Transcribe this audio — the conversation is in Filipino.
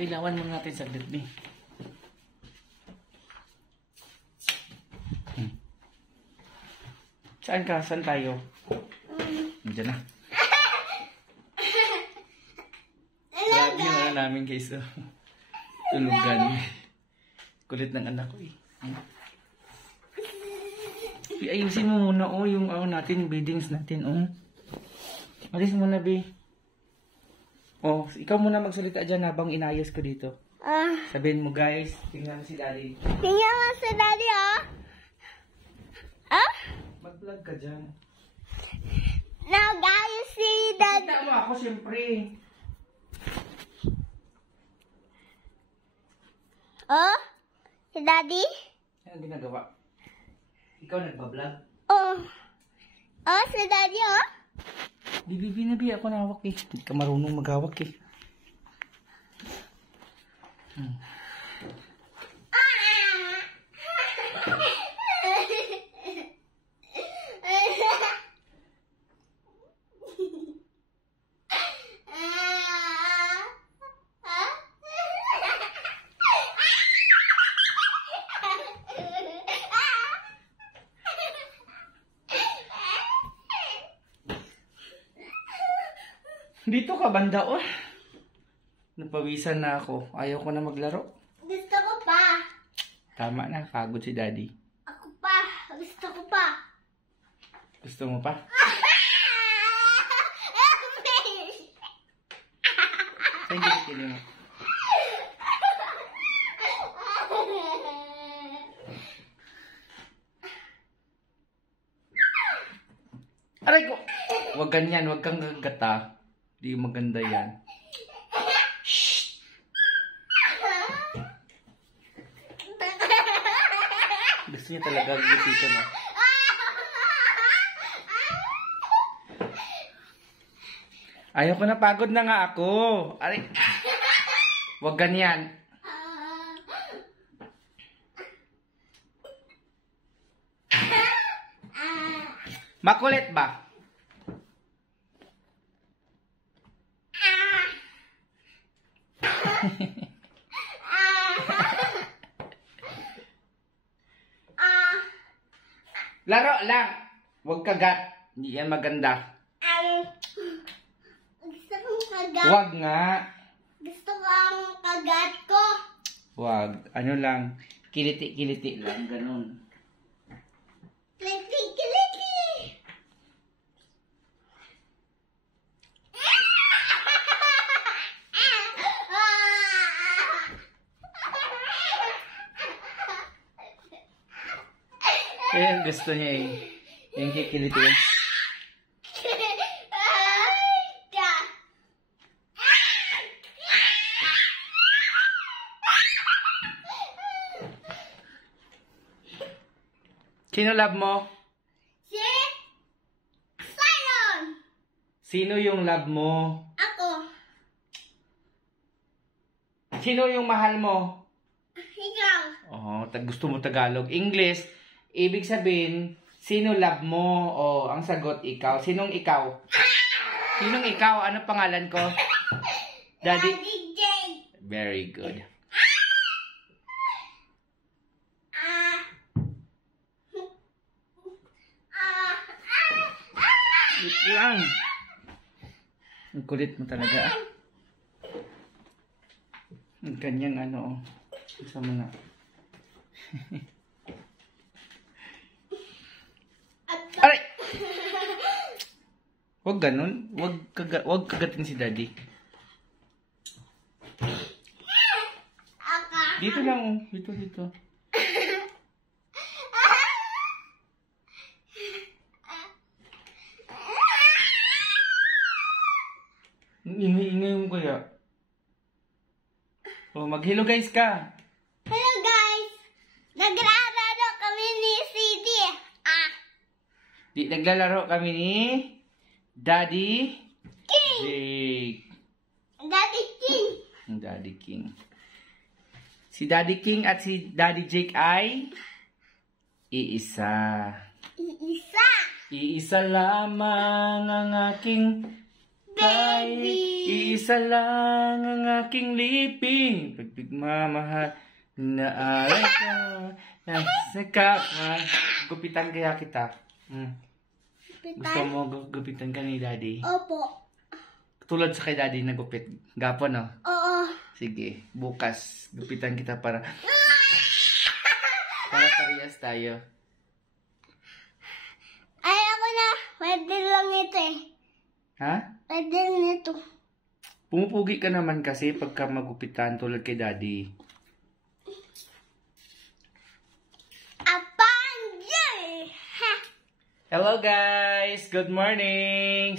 Pailawan muna natin saglit, B. Saan ka? Saan tayo? Nandiyan na. Grabe yung ano namin guys. Tulugan. Kulit ng anak ko eh. Ayusin mo muna yung natin, beddings natin. Alis muna, B. Ikaw muna magsalita dyan habang inayos ko dito. Sabihin mo guys, tingnan mo si Daddy. Tingnan mo si Daddy, Mag-vlog ka dyan. Now guys, si Daddy. Kita mo ako siyempre. Si Daddy? Ano ginagawa? Ikaw nagbablog? Si Daddy, Bibi na bi, ako nawak eh. Hindi ka marunong maghawak eh. Dito ka banda, Napawisan na ako. Ayaw ko na maglaro. Gusto ko pa. Tama na, pagod si Daddy. Ako pa. Gusto ko pa. Gusto mo pa? Saan kilikili mo? Aray ko! Huwag ganyan, huwag kang gagata. Di maganda yan. Shhh! Gusto niya talaga gupitan na. Ayaw ko na, pagod na nga ako. Aray! Huwag ganyan. Makulit ba? Laro lang. Huwag kagat. Hindi yan maganda. Gusto kong kagat. Huwag nga. Gusto ko ang kagat ko. Huwag. Ano lang. Kiliti-kiliti lang. Ganun. Kiliti-kiliti. Eh, gusto niya eh. Yung kikiliti. Sino love mo? Si Simon. Sino yung love mo? Ako. Sino yung mahal mo? Ikaw. Gusto mo Tagalog. English, ibig sabihin, sino love mo? Ang sagot, ikaw. Sinong ikaw? Sinong ikaw? Ano pangalan ko? Daddy? Daddy Jane. Very good. Wait lang. Ang kulit mo talaga. Ang kanyang Isa mo na. Aray! Huwag ganun. Huwag kagatin si Daddy. Dito lang, Dito. Ingay mo kaya. Mag-hello guys ka. Hello guys. Naglalaro kami ni CD. Naglalaro kami ni Daddy King. Jake. Daddy King. Daddy King. Si Daddy King at si Daddy Jake ay iisa. Iisa. Iisa lamang ang aking Baby. Isa lang ang aking liping, pagpigmamahal na aray ka. Ay, gupitan kaya kita. Gusto mo gupitan ka ni Daddy? Opo. Tulad sa kay Daddy na gupit. Gapo, no? Oo. Sige, bukas gupitan kita para parehas tayo. Ay, ako na. Pwede lang ito eh. Ha? Pwede lang ito. Pumupugi ka naman kasi pagka magupitan tulad kay Daddy. Apangay! Ha! Hello guys! Good morning!